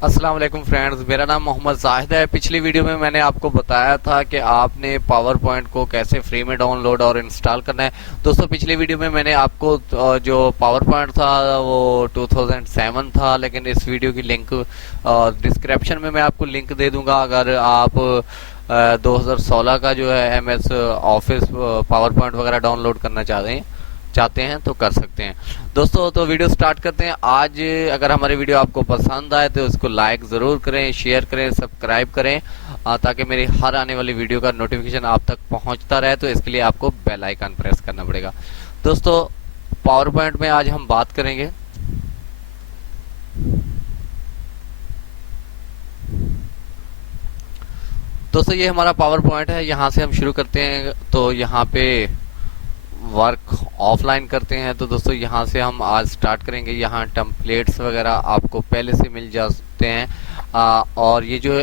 अस्सलाम वालेकुम फ्रेंड्स, मेरा नाम मोहम्मद जाहिद है। पिछली वीडियो में मैंने आपको बताया था कि आपने पावर पॉइंट को कैसे फ्री में डाउनलोड और इंस्टॉल करना है। दोस्तों, पिछली वीडियो में मैंने आपको जो पावर पॉइंट था वो 2007 था, लेकिन इस वीडियो की लिंक डिस्क्रिप्शन में मैं आपको लिंक दे दूंगा। अगर आप 2016 का जो है MS ऑफिस पावर पॉइंट वगैरह डाउनलोड करना चाहते हैं तो कर सकते हैं। दोस्तों, तो वीडियो स्टार्ट करते हैं। आज अगर हमारी वीडियो आपको पसंद आए तो इसको लाइक ज़रूर करें, शेयर करें, सब्सक्राइब करें, ताकि मेरी हर आने वाली वीडियो का नोटिफिकेशन आप तक पहुंचता रहे। तो इसके लिए आपको बेल आइकन प्रेस करना पड़ेगा। दोस्तों, पावर पॉइंट में आज हम बात करेंगे दोस्तों, ये हमारा पावर पॉइंट है। यहाँ से हम शुरू करते हैं। तो यहाँ पे वर्क ऑफलाइन करते हैं। तो दोस्तों, यहाँ से हम आज स्टार्ट करेंगे। यहाँ टेम्पलेट्स वगैरह आपको पहले से मिल जाते हैं। और ये जो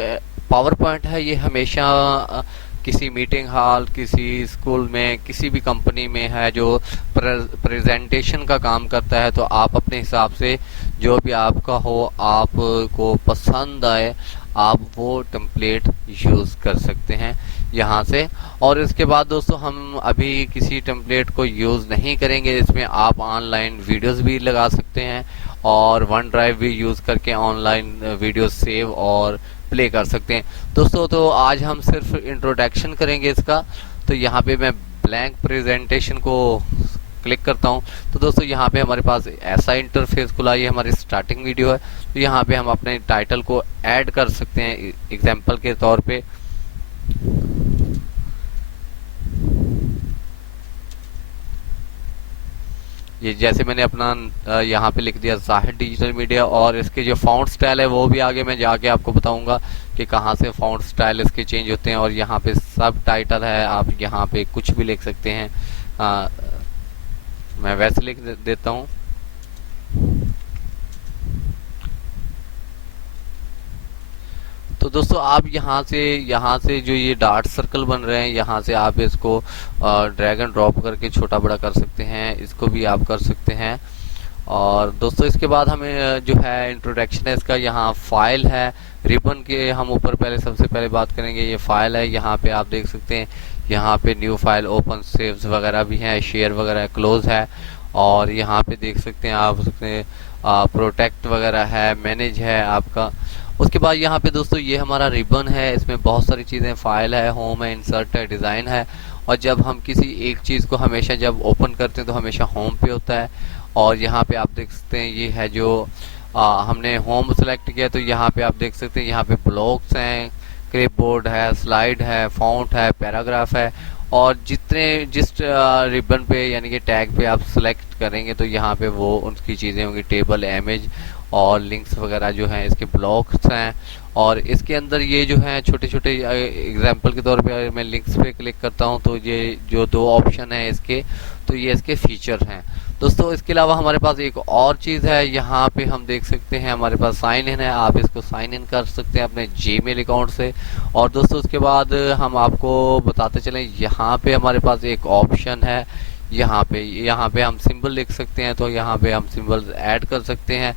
पावर पॉइंट है ये हमेशा किसी मीटिंग हॉल, किसी स्कूल में, किसी भी कंपनी में है जो प्रेजेंटेशन का काम करता है। तो आप अपने हिसाब से जो भी आपका हो, आपको पसंद आए, आप वो टेम्पलेट यूज़ कर सकते हैं यहाँ से। और इसके बाद दोस्तों, हम अभी किसी टेम्पलेट को यूज़ नहीं करेंगे। इसमें आप ऑनलाइन वीडियोस भी लगा सकते हैं और वन ड्राइव भी यूज़ करके ऑनलाइन वीडियो सेव और प्ले कर सकते हैं। दोस्तों, तो आज हम सिर्फ इंट्रोडक्शन करेंगे इसका। तो यहाँ पे मैं ब्लैंक प्रेजेंटेशन को क्लिक करता हूँ। तो दोस्तों, यहाँ पे हमारे पास ऐसा इंटरफेस खुला। ये हमारी स्टार्टिंग वीडियो है। तो यहाँ पे हम अपने टाइटल को ऐड कर सकते हैं एग्जाम्पल के तौर पे। ये जैसे मैंने अपना यहाँ पे लिख दिया जाहिद डिजिटल मीडिया, और इसके जो फॉन्ट स्टाइल है वो भी आगे मैं जाके आपको बताऊंगा कि कहाँ से फॉन्ट स्टाइल इसके चेंज होते हैं। और यहाँ पे सब टाइटल है, आप यहाँ पे कुछ भी लिख सकते हैं। मैं वैसे लिख देता हूँ। तो दोस्तों, आप यहाँ से जो ये डार्ट सर्कल बन रहे हैं, यहाँ से आप इसको ड्रैग एंड ड्रॉप करके छोटा बड़ा कर सकते हैं। इसको भी आप कर सकते हैं। और दोस्तों, इसके बाद हमें जो है इंट्रोडक्शन है इसका। यहाँ फाइल है, रिबन के हम ऊपर पहले सबसे पहले बात करेंगे। ये फाइल है, यहाँ पे आप देख सकते हैं। यहाँ पे न्यू फाइल, ओपन, सेव्स वगैरह भी हैं, शेयर वगैरह, क्लोज है। और यहाँ पे देख सकते हैं आप सकते प्रोटेक्ट वगैरह है, मैनेज है आपका। उसके बाद यहाँ पे दोस्तों ये हमारा रिबन है। इसमें बहुत सारी चीज़ें, फाइल है, होम है, इंसर्ट है, डिज़ाइन है। और जब हम किसी एक चीज़ को हमेशा जब ओपन करते हैं तो हमेशा होम पे होता है। और यहाँ पे आप देख सकते हैं ये है जो हमने होम सेलेक्ट किया। तो यहाँ पे आप देख सकते हैं यहाँ पे ब्लॉक्स हैं, क्लिपबोर्ड है, स्लाइड है, फॉन्ट है, पैराग्राफ है। और जिस रिबन पे यानी कि टैग पे आप सेलेक्ट करेंगे तो यहाँ पे वो उनकी चीज़ें होंगी, टेबल, इमेज और लिंक्स वगैरह जो हैं, इसके ब्लॉक्स हैं। और इसके अंदर ये जो हैं छोटे छोटे एग्जांपल के तौर पे अगर मैं लिंक्स पे क्लिक करता हूँ तो ये जो दो ऑप्शन है इसके, तो ये इसके फीचर हैं। दोस्तों, इसके अलावा हमारे पास एक और चीज़ है। यहाँ पे हम देख सकते हैं हमारे पास साइन इन है। आप इसको साइन इन कर सकते हैं अपने जीमेल अकाउंट से। और दोस्तों, उसके बाद हम आपको बताते चलें, यहाँ पे हमारे पास एक ऑप्शन है। यहाँ पे हम सिंबल लिख सकते हैं। तो यहाँ पे हम सिंबल ऐड कर सकते हैं,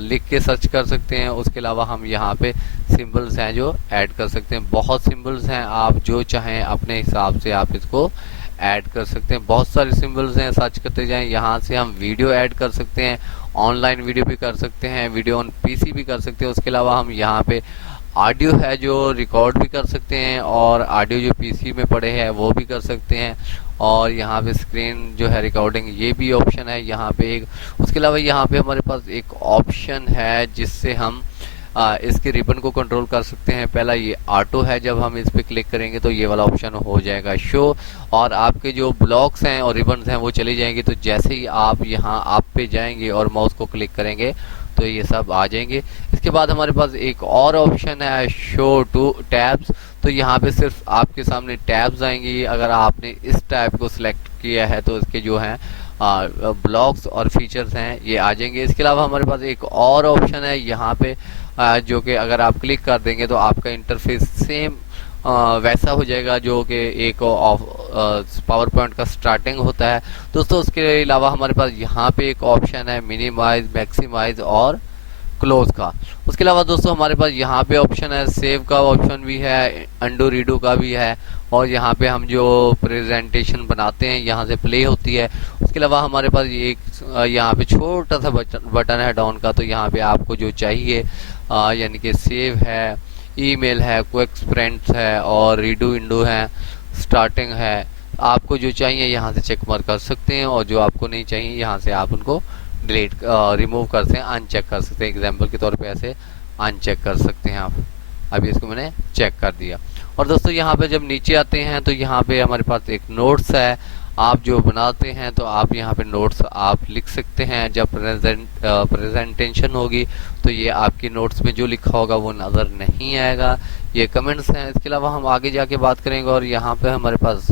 लिख के सर्च कर सकते हैं। उसके अलावा हम यहाँ पे सिंबल्स हैं जो ऐड कर सकते हैं। बहुत सिंबल्स हैं, आप जो चाहें अपने हिसाब से आप इसको ऐड कर सकते हैं। बहुत सारे सिंबल्स हैं, सर्च करते जाएं। यहाँ से हम वीडियो ऐड कर सकते हैं, ऑनलाइन वीडियो भी कर सकते हैं, वीडियो ऑन पीसी भी कर सकते हैं। उसके अलावा हम यहाँ पे ऑडियो है जो रिकॉर्ड भी कर सकते हैं, और ऑडियो जो पीसी में पड़े हैं वो भी कर सकते हैं। और यहाँ पे स्क्रीन जो है रिकॉर्डिंग, ये भी ऑप्शन है यहाँ पे एक। उसके अलावा यहाँ पे हमारे पास एक ऑप्शन है जिससे हम इसके रिबन को कंट्रोल कर सकते हैं। पहला ये ऑटो है, जब हम इस पे क्लिक करेंगे तो ये वाला ऑप्शन हो जाएगा शो, और आपके जो ब्लॉक्स हैं और रिबन्स हैं वो चली जाएंगे। तो जैसे ही आप यहाँ आप पे जाएंगे और माउस को क्लिक करेंगे तो ये सब आ जाएंगे। इसके बाद हमारे पास एक और ऑप्शन है शो टू टैब्स। तो यहाँ पे सिर्फ आपके सामने टैब्स आएंगी। अगर आपने इस टैब को सिलेक्ट किया है तो इसके जो हैं ब्लॉक्स और फीचर्स हैं ये आ जाएंगे। इसके अलावा हमारे पास एक और ऑप्शन है यहाँ पे, जो कि अगर आप क्लिक कर देंगे तो आपका इंटरफेस सेम वैसा हो जाएगा जो कि एक पावर पॉइंट का स्टार्टिंग होता है। दोस्तों, उसके अलावा हमारे पास यहाँ पे एक ऑप्शन है मिनिमाइज, मैक्सिमाइज और क्लोज का। उसके अलावा दोस्तों हमारे पास यहाँ पे ऑप्शन है सेव का ऑप्शन भी है, अंडू रीडू का भी है, और यहाँ पे हम जो प्रेजेंटेशन बनाते हैं यहाँ से प्ले होती है। उसके अलावा हमारे पास ये एक यहाँ पे छोटा सा बटन है डाउन का, तो यहाँ पे आपको जो चाहिए यानी कि सेव है, ईमेल है, क्विक स्प्रिंट्स है और रीडू इंडू है, स्टार्टिंग है, आपको जो चाहिए यहाँ से चेक मार्क कर सकते हैं, और जो आपको नहीं चाहिए यहाँ से आप उनको डिलीट रिमूव कर सकते हैं, अनचेक कर सकते हैं। एग्जाम्पल के तौर पे ऐसे अनचेक कर सकते हैं आप। अभी इसको मैंने चेक कर दिया। और दोस्तों यहाँ पे जब नीचे आते हैं तो यहाँ पे हमारे पास एक नोट्स है, आप जो बनाते हैं तो आप यहाँ पे नोट्स आप लिख सकते हैं। जब प्रेजेंटेशन होगी तो ये आपकी नोट्स में जो लिखा होगा वो नज़र नहीं आएगा। ये कमेंट्स हैं। इसके अलावा हम आगे जाके बात करेंगे, और यहाँ पे हमारे पास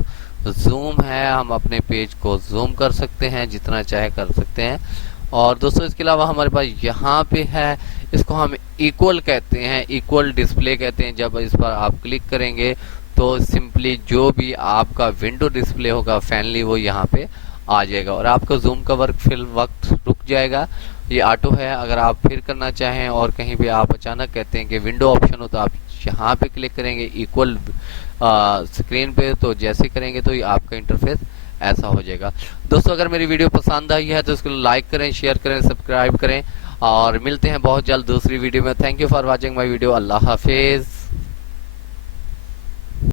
जूम है, हम अपने पेज को जूम कर सकते हैं, जितना चाहे कर सकते हैं। और दोस्तों इसके अलावा हमारे पास यहाँ पे है, इसको हम इक्वल कहते हैं, इक्वल डिस्प्ले कहते हैं। जब इस पर आप क्लिक करेंगे तो सिंपली जो भी आपका विंडो डिस्प्ले होगा फैनली वो यहाँ पे आ जाएगा, और आपका जूम का वर्क फिर वक्त रुक जाएगा। ये ऑटो है, अगर आप फिर करना चाहें और कहीं भी आप अचानक कहते हैं कि विंडो ऑप्शन हो तो आप यहाँ पे क्लिक करेंगे इक्वल स्क्रीन पे, तो जैसे करेंगे तो ये आपका इंटरफेस ऐसा हो जाएगा। दोस्तों अगर मेरी वीडियो पसंद आई है तो इसको लाइक करें, शेयर करें, सब्सक्राइब करें, और मिलते हैं बहुत जल्द दूसरी वीडियो में। Thank you for watching my video. Allah Hafiz.